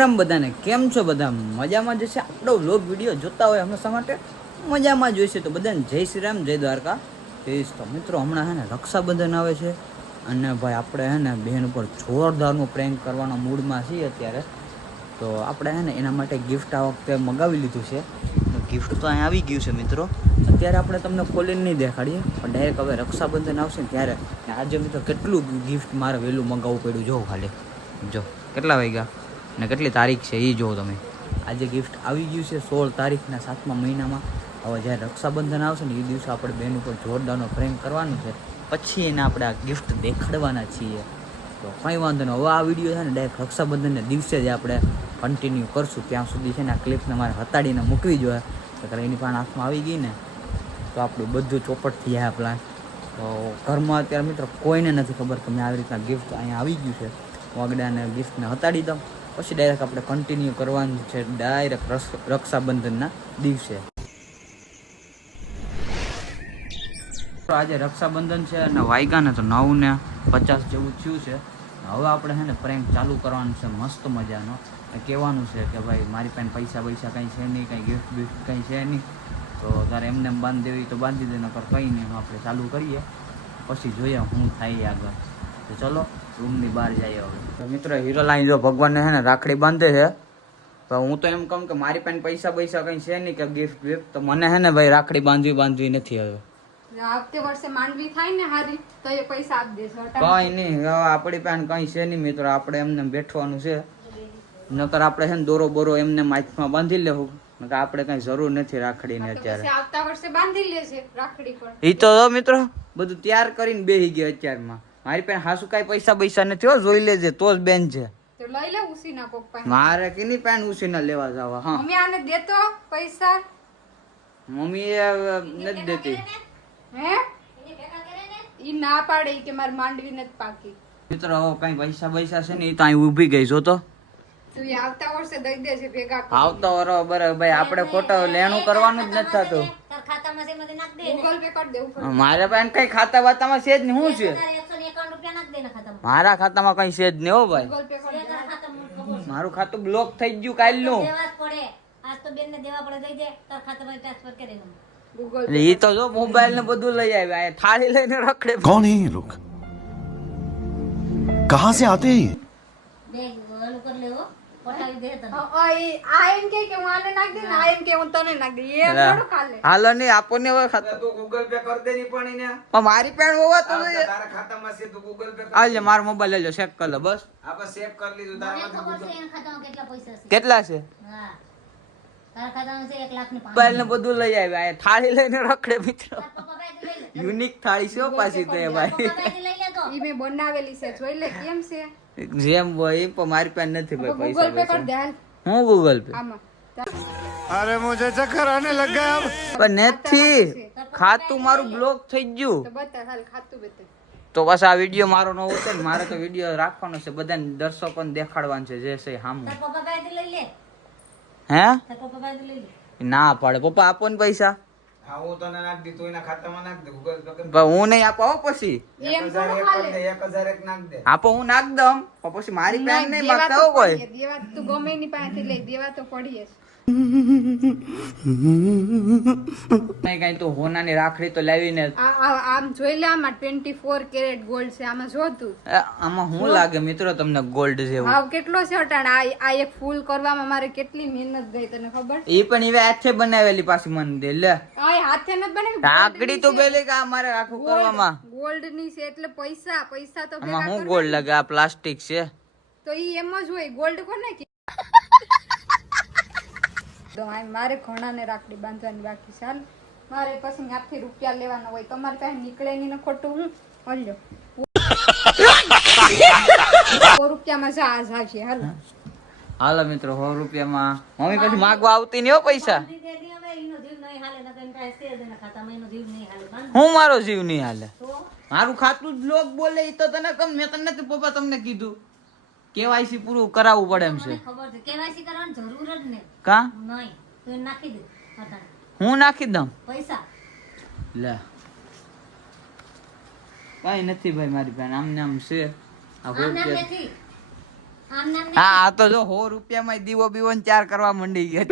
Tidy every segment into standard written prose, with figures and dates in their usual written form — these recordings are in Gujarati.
રામ બધાને કેમ છો? બધા મજામાં જશે. આપણો વ્લોગ વિડીયો જોતા હોય હંમેશા માટે મજામાં જોઈશે તો બધાને જય શ્રી રામ, જય દ્વારકા. તો મિત્રો હમણાં હે ને રક્ષાબંધન આવે છે અને ભાઈ આપણે હે ને બહેન ઉપર જોરદારનું પ્રેન્ક કરવાના મૂડમાં છીએ અત્યારે. તો આપણે હે ને એના માટે ગિફ્ટ આ વખતે મગાવી લીધું છે. ગિફ્ટ તો અહીંયા આવી ગયું છે મિત્રો. અત્યારે આપણે તમને ખોલીને નહીં દેખાડીએ પણ ડાયરેક્ટ હવે રક્ષાબંધન આવશે ને ત્યારે. આજે મિત્રો કેટલું ગિફ્ટ મારે વહેલું મગાવવું પડ્યું. જો ખાલી જો કેટલા વાગ્યા ને કેટલી તારીખ છે એ જો તમે. આજે ગિફ્ટ આવી ગયું છે 16 તારીખના 7મા મહિનામાં. હવે જ્યારે રક્ષાબંધન આવશે ને એ દિવસે આપણે બેન ઉપર જોરદારનો પ્રેમ કરવાનું છે. પછી એને આપણે આ ગિફ્ટ દેખાડવાના છીએ. તો કંઈ વાંધો નહીં. હવે આ વિડીયો છે ને ડાયરેક્ટ રક્ષાબંધનને દિવસે જ આપણે કન્ટિન્યુ કરશું. ત્યાં સુધી છે ને આ ક્લિપને મારે હતાડીને મૂકવી જોઈએ. કારણ એની પણ હાથમાં આવી ગઈ ને તો આપણું બધું ચોપટ થઈ જાય પ્લાન. તો ઘરમાં અત્યારે મિત્રો કોઈને નથી ખબર કે મેં આવી રીતના ગિફ્ટ અહીંયા આવી ગયું છે. વાગડાને ગિફ્ટને હતાડી દઉં પછી ડાયરેક્ટ આપણે કન્ટિન્યુ કરવાનું છે ડાયરેક્ટ રક્ષાબંધનના દિવસે. આજે રક્ષાબંધન છે અને વાગ્યા ને તો 9:50 જેવું થયું છે. હવે આપણે છે ને પ્રેન્ક ચાલુ કરવાનું છે મસ્ત મજાનો. કહેવાનું છે કે ભાઈ મારી પાસે પૈસા કંઈ છે નહીં, કંઈ ગિફ્ટ બિફ્ટ કંઈ છે નહીં, તો તારે એમને બાંધી દેવી તો બાંધી દે, નકર કંઈ નહીં. આપણે ચાલુ કરીએ પછી જોઈએ શું થાય આગળ. તો ચલો રૂમની બહાર જઈએ હવે. તો મિત્રો હીરો લાઈન જો ભગવાનને છે ને રાખડી બાંધે છે. તો હું તો એમ કહું કે મારી પાસે પૈસા કંઈ છે નહીં કે ગિફ્ટ બિફ્ટ, તો મને છે ને ભાઈ રાખડી બાંધવી નથી હવે. આવતે વર્ષે માંડવી થાય ને હારી તો એ પૈસા આપી દેજો. કઈ નહીં, હવે આપણી પાસે કઈ છે નહીં મિત્રો. આપણે એમને બેઠવાનું છે, નકર આપણે છે ને દોરો બોરો એમને માથમાં બાંધી લેવું. નકર આપણે કઈ જરૂર નથી રાખડીને અત્યારે. આવતા વર્ષે બાંધી લેજે રાખડી પર. એ તો મિત્રો બધું તૈયાર કરીને બેસી ગયા અત્યારમાં. મારી પાસે હાસુ કઈ પૈસા નથી હો, જોઈ લેજે તો જ બેન છે. તો લઈ લે ઉસીના કોક પાસે. મારે કેની પેન ઉસીના લેવા જવા? હા મમ્મી આને દેતો પૈસા. મમ્મી નથી દેતી. હે ઈ ના પાડે કે માર માંડવી નથી પાકી. મિત્રો હવે કઈ પૈસા છે ને એ તો અહીં ઊભી ગઈ છો. તો તું આવતા વર્ષે દઈ દેજે ભેગા. આવતા વરો બરાબર ભાઈ. આપણે ખોટો લેણું કરવાનું જ નથી થતું. ગૂગલ પે કરી દેવું. મારા પાસે કઈ ખાતા વાતામાં છે જ નહીં. શું છે મારા ખાતામાં? કઈ છે જ નહીં હો ભાઈ. ગૂગલ પે કરી દે. મારું ખાતું બ્લોક થઈ ગયું કાલનું. ગૂગલ એ તો જો મોબાઈલ ને બધું લઈ આવ્યા. થાળી લઈને રખડે. कौन है ये लोग? कहाँ से आते हैं ये? હાલો નહીં આપો ને હવે ખાતા. તો ગૂગલ પે કરી દે ની પણ એને. મારી પેન હોવા તો તારા ખાતામાં છે તો ગૂગલ પે આલે. મારો મોબાઈલ લઈ લો, ચેક કર લો. બસ આપણે સેવ કરી લીધું. કેટલા છે? મોબાઈલ ને બધું લઈ આવ્યા. થાળી લઈને રખડે મિત્રો. યુનિક થાળી છે પાછી તો એ ભાઈ. ઈ મે બનાવેલી છે, જોઈ લે કેમ છે. જેમ હોય એમ પણ મારી પાસે નથી ભાઈ પૈસા. ગૂગલ પે કરી દે હાલ. હું ગૂગલ પે? આમાં अरे मुझे चक्कर आने लग गया अब। પણ નથી, ખાતું મારું બ્લોક થઈ ગયું. તો બતા હાલ ખાતું બતા. તો બસ આ વિડીયો મારો ન હોતો ને, મારે તો વિડીયો રાખવાનો છે, બધાને દર્શકોને દેખાડવાનું છે જે છે સામું. હે ના પાડે પપ્પા આપો ને પૈસા. હું તને નાખ દી, તું એના ખાતામાં નાખ દે ગૂગલ પે. હું નહીં આપો પછી. 1001 નાખ દે. આપો હું નાખ દઉં પણ પછી મારી પેન નહીં માંગતા હો કોઈ. દેવા તું ગમે ની પાસેથી લઈ દેવા તો પડીએ. કઈ તો હોનાની રાખડી તો લાવીને. આમ જોઈ લે, આમાં 24 કેરેટ ગોલ્ડ છે. આમાં જો તું આમાં શું લાગે મિત્રો તમને ગોલ્ડ જેવું? ભાવ કેટલો છે અટાણ. આ એક ફૂલ કરવામાં મારે કેટલી મહેનત ગઈ તને ખબર? એ પણ એવે હાથે બનાવેલી પાછી મને દે લે. આ હાથે નથી બનાવી. રાખડી તો બેલે કે મારે આખું કરવામાં ગોલ્ડ ની છે એટલે પૈસા તો આમાં ભેગા શું ગોલ્ડ લાગે? આ પ્લાસ્ટિક છે. તો ઈ એમ જ હોય. ગોલ્ડ કોને કે મારે ઘણાને રાખડી બાંધવાની બાકી છે. હાલ મારે પછી ત્યાંથી રૂપિયા લેવાના હોય. તમારી પાસે નીકળે નહીં ને ખોટું હું હલ્યો 100 રૂપિયામાં જા છે. હાલ હાલો મિત્રો 100 રૂપિયામાં મમ્મી પછી માગવા આવતી નહીં હો પૈસા. હું મારો જીવ નહીં હાલે. મારું ખાતું જ લોક બોલે એ તો તને કમ. મેં તને નથી પપ્પા તમને કીધું કેવાયસી પૂરું કરાવવું પડે એમ છે. ખબર છે કેવાયસી કરવાની જરૂર જ નહીં. કા નહીં તો નાખી દે હું નાખી દઉં પૈસા. લે કઈ નથી ભાઈ મારી પાસે. આમને આમ છે. આ આમ નામ રૂપિયા નથી. આમ નામ હા આ તો જો 100 રૂપિયામાં દીવો બીવો ને 4 કરવા માંડી ગયા.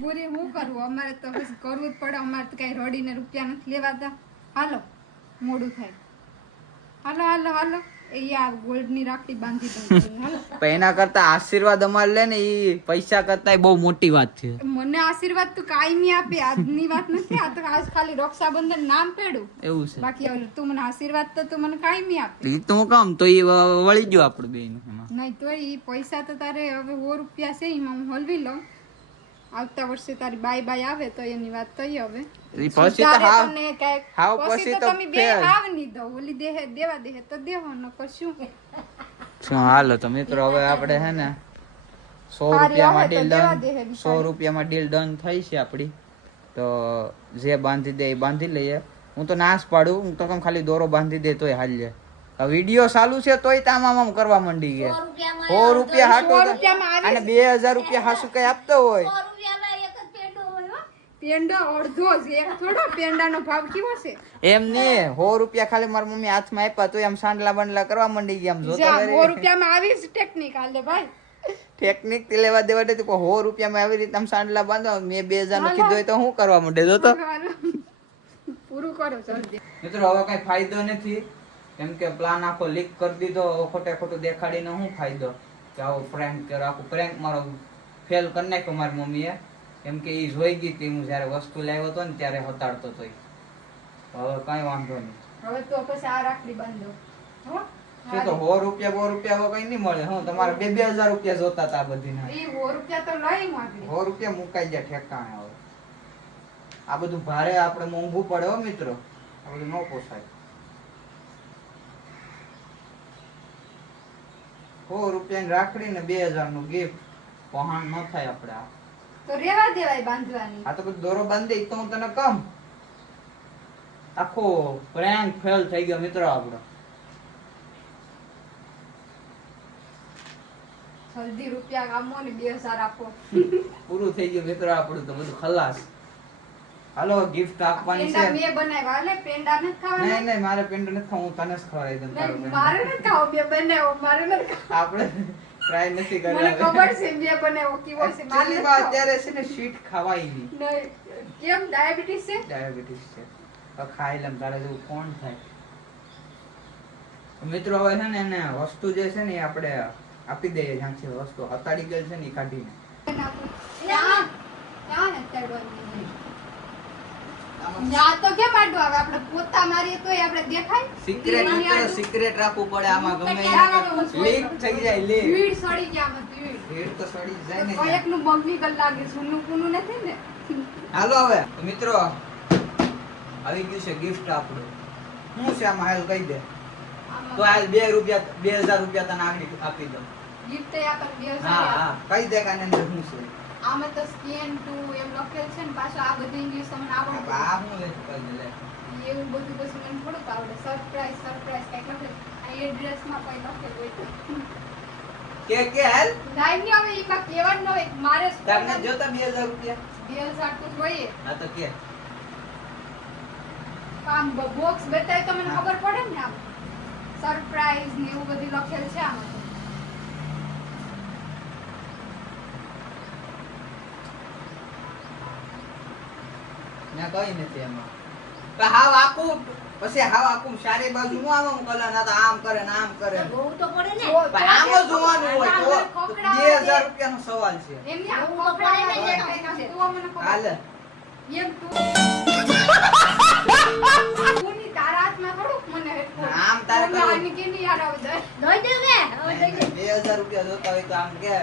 પૂરી હું કરું, અમારે તો પછી કરવું જ પડે. અમારે તો કઈ રડીને રૂપિયા નથી લેવાતા. હાલો મોડું થાય. હાલો હાલો હાલો એ આ ગોલ્ડની રાખડી બાંધી દઉં. હાલો પણ એના કરતા આશીર્વાદ અમારે લે ને એ પૈસા કરતા બહુ મોટી વાત છે. મને આશીર્વાદ તો કાયમી આપે, આજની વાત નથી. આ તો આજ ખાલી રક્ષાબંધન નામ પેડું, એવું છે બાકી હવે તું મને આશીર્વાદ તો તું મને કાયમી આપે. એ તો હું કામ તો એ વળી ગયો આપણું બેયનું એમાં. નહીં તો એ પૈસા તો તારે હવે 100 રૂપિયા છે, એમાં હું હલવી લઉં. આવતા વર્ષે તારી બાય બાય આવે તો એની વાત થઈ. હવે ઈ પછી તો તારે હાવ તને કાંઈક હાવ પછી પછી તો તો તમે બે ફેર. હાવ નહીં દો, ઓલી દેહે દેવા દેહે તો દેવો ન કશું. શું હાલો તો મિત્રો હવે આપણે હે ને 100 હારી રૂપિયામાં આવે તો ડીલ દેવા ડન, દે હે 100 રૂપિયામાં ડીલ ડન થઈ છે આપડી. તો જે બાંધી દે એ બાંધી લઈએ. હું તો નાશ પાડું, હું તો કમ ખાલી દોરો બાંધી દે તોય હાલ્ય. વિડીયો ચાલુ છે તોય તામ કરવા માંડી ગયા. 100 રૂપિયા હાટો 100 રૂપિયામાં અને 2000 રૂપિયા હાસુ કઈ આપતો હોય 100 રૂપિયામાં એક જ પેંડો હોય હો. પેંડો અડધો જ, એક થોડો પેંડાનો ભાવ કેવો છે. એમ ને 100 રૂપિયા ખાલી મારી મમ્મી હાથમાં આપ્યા તો આમ સાંડલા બંડલા કરવા માંડી ગયા. આમ જા, જોતો 100 રૂપિયામાં આવી જ ટેકનિક હાલે ભાઈ. ટેકનિક થી લેવા દેવા દે 100 રૂપિયામાં આવી રીતે આમ સાંડલા બાંધો. મેં 2000 નું કીધું હોય તો હું કરવા માંડે જોતો. હાલો, પૂરું કરો જલ્દી. મિત્રો હવે કઈ ફાયદો નથી, કેમ કે પ્લાન આખો લીક કરી દીધો. ખોટે ખોટું દેખાડીને શું ફાયદો કે આવો પ્રેન્ક કરો. આખું પ્રેન્ક મારો ફેલ કરી નાખ્યો મારી મમ્મીએ, કેમ કે એ જોઈ ગઈ હતી હું જયારે વસ્તુ લાવ્યો હતો ને ત્યારે હતાડતો હતો. હવે કઈ વાંધો નહીં. હવે તો પછી આ રાખડી બાંધો હો. શું તો 100 રૂપિયા હવે કઈ નહીં મળે. હું તમારે 2000 રૂપિયા જોતા હતા આ બધી ના. ઈ 100 રૂપિયા તો લઈ માંગડી. 100 રૂપિયા મુકાઈ જાય ઠેકાણે. હવે આ બધું ભારે આપણે મોંઘું પડે હો મિત્રો, આ બધું ન પોસાય. 100 રૂપિયાની રાખડી ને 2000 નું ગિફ્ટ પહાણ ન થાય આપણે. આ તો રેવા દેવાય બાંધવાની. આ તો બધું દોરો બાંધી તો હું તને કમ આખો પ્રેન્ક ફેલ થઈ ગયો મિત્રો આપણો. જલ્દી રૂપિયા કામો ને 2000 આપો. પૂરું થઈ ગયું મિત્રો આપણું તો બધું ખલાસ. હાલો ગિફ્ટ આપવાની છે. પેંડા મેં બનાવ્યા. હાલે પેંડા નથી ખાવાના. નહીં નહીં મારે પેંડો નથી ખાવું, હું તને જ ખવડાવી દઉં તારો નહીં, પેંડો. મારે નથી ખાવો. મેં બનાવ્યો, મારે નથી ખાવો. આપણે ટ્રાય નથી મને કર્યા. ખબર છે મેં બનાવ્યો કેવો છે. મારે Actually નથી માં ખાવો. અત્યારે છે ને સ્વીટ ખવાય નહીં. નહીં. કેમ ડાયાબિટીસ છે? ડાયાબિટીસ છે. હવે ખાઈ લમ તારે જેવું કોણ થાય. મિત્રો હવે છે ને એને વસ્તુ જે છે ને એ આપણે આપી દઈએ. જ્યાંથી વસ્તુ હતાડી ગયેલ છે ને એ કાઢીને. ક્યાં? ક્યાં નથી કાઢવાની? આ તો કેમ આડું આવે? આપણે પોતા મારીએ તોય આપણે દેખાય. સિક્રેટ રાખવું પડે આમાં. ગમે પણ લીક થઈ જાય લીક. ભીડ સડી ગયા આમાં, ભીડ. ભીડ તો સડી જ જાય ને. કયેકનું બગલી ગલ લાગે, સૂનું કૂનું નથી ને. હાલો હવે તો મિત્રો આવી ગયું છે ગિફ્ટ આપણું. શું છે આમાં હાલ કહી દે તો હાલ 2 રૂપિયા 2000 રૂપિયા તને આગળ આપી દઉં. ગિફ્ટ એ આપણને 2000 હા આપે. હા કહી દે કે આની અંદર શું છે. આમાં તો સ્કેન ટુ એમ લખેલ છે ને, પાછું આ બધું ઇંગ્લિશ તમને આવડતું. આ શું લે છે કહી દે લે. એવું બધું પછી મને થોડુંક આવડે. સરપ્રાઈઝ કંઈક લખેલ. આ એડ્રેસમાં કંઈ લખેલ હોય તો. કે હાલ લાઈવ ની હવે એમાં કહેવાનું ન હોય. મારે તમને જોતા 2000 રૂપિયા 2000 તો જોઈએ. હા તો કે આમ બોક્સ બતાય તો મને ખબર પડે ને. આમ સરપ્રાઈઝ ને એવું બધું લખેલ છે આમાં તો. ના કઈ નથી એમાં. તો હાવ આખું પછી હાવ આખું સારી બાજુ હું આમ કલર ના તો આમ કરે ને આમ કરે. જોવું તો પડે ને. પણ આમ જ જોવાનું હોય તો 2000 રૂપિયાનો સવાલ છે. એમની આ એવું તો પડે ને જે ખોખરા છે. તું મને ખબર. હાલે એમ તું કોની તારા હાથમાં થોડુંક મને હેઠું. આમ તારે કોના કરવું. આની કેની યાદ આવે દે. દઈ દે બે. હવે દઈ દે. 2000 રૂપિયા જોતા હોય તો આમ કે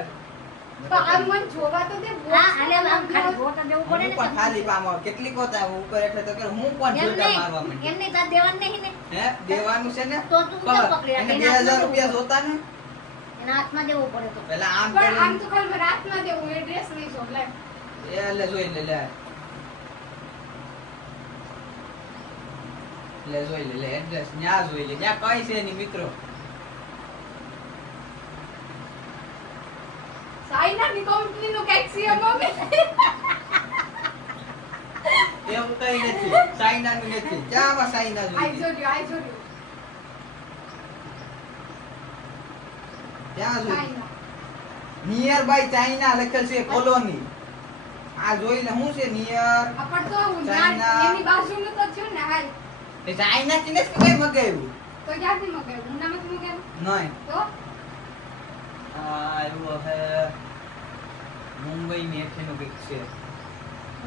તો આમ મને જોવા તો દે. હા, હાલે આમ ખાલી ગોટા દેવું પડે હું ને. પણ ખાલી પામો કેટલીક હોતા ઉપર એટલે તો કે હું પણ એમ જોટા નહીં. મારવા માંડી. એમ નહીં, તાર દેવાનું નહીં ને. હે દેવાનું છે ને તો તું કેમ પકડી અને રાખે? 2000 રૂપિયા જોતા ને એના હાથમાં દેવું પડે તો. પેલા આમ પણ આમ કરી તો ખાલી મને રાતમાં દેવું. એડ્રેસ નહીં જો લે. એ લે જોઈ લે જોઈ લે એડ્રેસ ન્યા જોઈ લે ન્યા કઈ છે ની મિત્રો. સાઈનાની કંપનીનું કંઈક છે મમ્મી. એવું કઈ નથી સાઈનાનું નથી. ક્યાંમાં સાઈના આઈ જોઈ લે? જોડ્યું. ક્યાં સુધી ચાઇના. નિયર બાય ચાઇના લખેલ છે કોલોની. આ જોઈ લે શું છે નિયર આ પણ તો હું ચાઇના. એની બાજુનું તો થયું ને હાલ. એ ચાઇના થી ને કઈ મગાવ્યું તો ક્યાંથી મગાવ્યું? ઊંડામાંથી મગાવ્યું? નહીં તો આવ્યો હે મુંબઈ ની એઠેનું કંઈક છે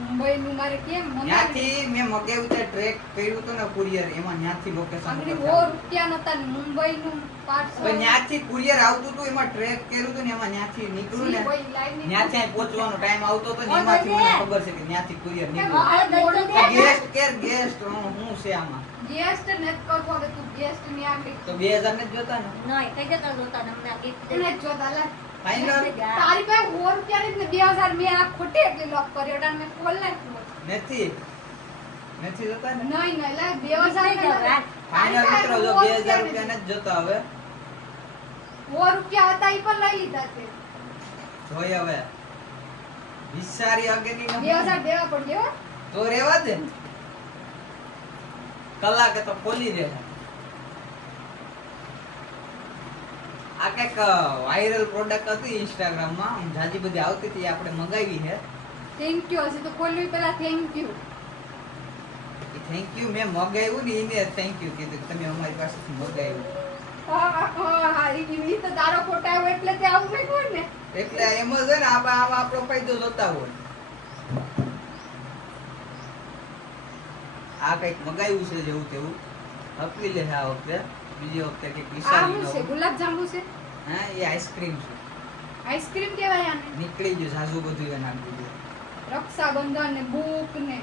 મુંબઈનું મારે કેમ મગાવ્યું? ત્યાંથી મેં મગાવ્યું તે ટ્રેક કર્યું હતું ને કુરિયર એમાં ત્યાંથી લોકેશન આંગળી ઉપર સો રૂપિયા નતા ને મુંબઈનું 500. ત્યાંથી કુરિયર આવતું હતું એમાં ટ્રેક કર્યું હતું ને એમાં ત્યાંથી નીકળ્યું ને કોઈ લાઈન નહીં. ત્યાંથી અહીં પહોંચવાનો ટાઈમ આવતો હતો ને એમાંથી મને ખબર છે કે ત્યાંથી કુરિયર નીકળ્યું હવે દઈ તો દે. ગેસ્ટ કેર ગેસ્ટ શું છે આમાં ગેસ્ટ ને કરવો હવે તું ગેસ્ટ ની આગળ તો 2000 ને જ જોતા ને નહીં, કઈ જતા જોતા ને અમને આ gift દે. એને જોતા લે. ફાઇનલ તારી પાસે 100 રૂપિયા ને 2000 મેં આ ખોટે કે લોક કર્યો એટલે મેં ખોલ નાખ્યું. નથી નથી જોતા ને નહીં નહીં લે 2000 ને ફાઇનલ મિત્રો જો 2000 રૂપિયા ને જ જોતા હવે 100 રૂપિયા હતા ઈ પણ લઈ લીધા તે. જોઈ હવે વિચારી આગળની ન 2000 દેવા પડશે હો. તો રેવા દે કલાકે તો ખોલી દે આ કઈક વાયરલ પ્રોડક્ટ હતી ઇન્સ્ટાગ્રામ માં આમ જાજી બધી આવતી હતી આપણે મંગાવી છે થેન્ક યુ. હજી તો ખોલવી પહેલા થેન્ક યુ. થેન્ક યુ મેં મગાવ્યું ને એને થેન્ક યુ કીધું કે તમે અમારી પાસેથી મગાવ્યું ઈ તો તારો ફોટો આવ્યો એટલે તે આવું નહીં હોય ને. એટલે એમ જ હોય ને આમાં આપણો ફાયદો જોતા હોય આ કઈક મગાવ્યું છે જેવું તેવું હપી લે આ વખતે બીજી વખતે કઈક આ વિચારી શું છે? ગુલાબ જાંબુ છે? હા એ આઈસ્ક્રીમ છે આઈસ્ક્રીમ કહેવાય આને? નીકળી ગયું સાસુ બધું એ નાખી દીધું રક્ષાબંધન ને બુક ને.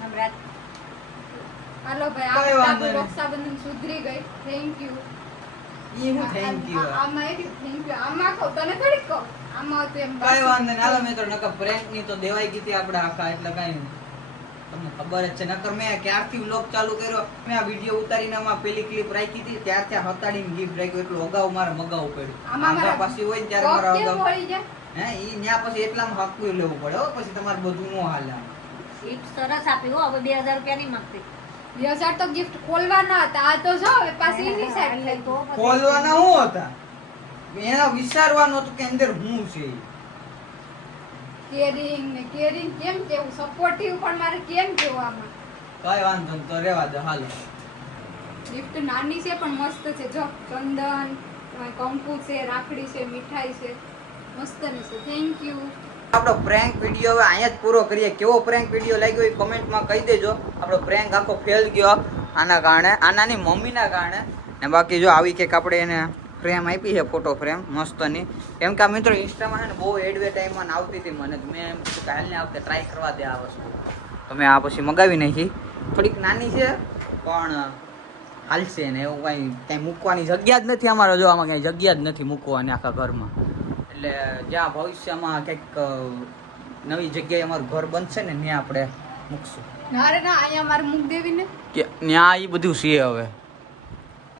હમણાં હાલો કઈ ભાઈ વાંધો આ નહીં. રક્ષાબંધન સુધરી ગઈ. Thank you. ઈ હું થેન્ક યુ આમાં એવી થેન્ક યુ. આમાં કહું તને થોડીક કહું. આમાં તો એમ કઈ વાંધો નહીં હાલો મિત્રો નકર પ્રેન્ક ની તો દેવાઈ ગઈ હતી આપણે આખા એટલે કઈ તમને ખબર જ છે નકર મેં ક્યારથી વ્લોગ ચાલુ કર્યો મેં આ વિડીયો ઉતારીને આમાં પેલી ક્લિપ રાખી હતી ત્યારથી આ હતાડીને ગિફ્ટ રાખ્યું એટલું અગાઉ મારે મગાવવું પડ્યું આમાં આગળ મારા પાછી હોય ને ત્યારે મારે કેમ અગાઉ વળી જાય? હે ઈ ન્યા પછી એટલામાં હકવું લેવું પડે હો પછી તમારે બધું નો હાલે આમ. gift સરસ આપ્યું હો, હવે 2000 રૂપિયા નહીં માંગતી. 2000 તો ગિફ્ટ ખોલવાના હતા. આ તો જો હવે પાછી એની સાઈડ થઈ. તો પછી ખોલવાના શું હતા એના વિચારવાનું હતું કે અંદર શું છે ઈ. કેરિંગ ને કેરિંગ કેમ કેવું સપોર્ટિવ પણ મારે કેમ કેવું આમાં. કઈ વાંધો નહીં તો રેવા દો હાલો ગિફ્ટ નાની છે પણ મસ્ત છે. જો ચંદન કંકુ છે, રાખડી છે, મીઠાઈ છે, મસ્ત ને છે. Thank you. આપણો પ્રેન્ક વિડીયો હવે અહીંયા જ પૂરો કરીએ કેવો પ્રેન્ક વિડીયો લાગ્યો એ કમેન્ટમાં કહી દેજો આપણો પ્રેન્ક આખો ફેલ ગયો આના કારણે આનાની મમ્મીના કારણે ને બાકી જો આવી કંઈક આપણે એને ફ્રેમ આપી છે ફોટો ફ્રેમ મસ્તની કેમ કે આ મિત્રો ઇન્સ્ટામાં છે ને બહુ એડવર્ટાઇઝમાં આવતી હતી મને તો મેં એમ કીધું કે હાલને આવતે ટ્રાય કરવા દે આ વસ્તુ તો મેં આ પછી મગાવી નાખી થોડીક નાની છે પણ હાલશે ને એવું કાંઈ મૂકવાની જગ્યા જ નથી અમારે જો આમાં કાંઈ જગ્યા જ નથી મૂકવાની આખા ઘરમાં એટલે જ્યાં ભવિષ્યમાં કંઈક નવી જગ્યાએ અમારું ઘર બનશે ને ત્યાં આપણે મૂકશું ના રે ના અહીંયા મારે મૂક દેવી ને. કે ત્યાં એ બધું છે હવે